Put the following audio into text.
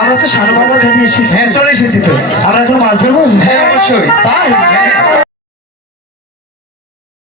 আমরা তো সানবাজার ঘাটে এসেছি। হ্যাঁ চলে এসেছি তো। আমরা এখন মাছ ধরবো? হ্যাঁ অবশ্যই। তাই? হ্যাঁ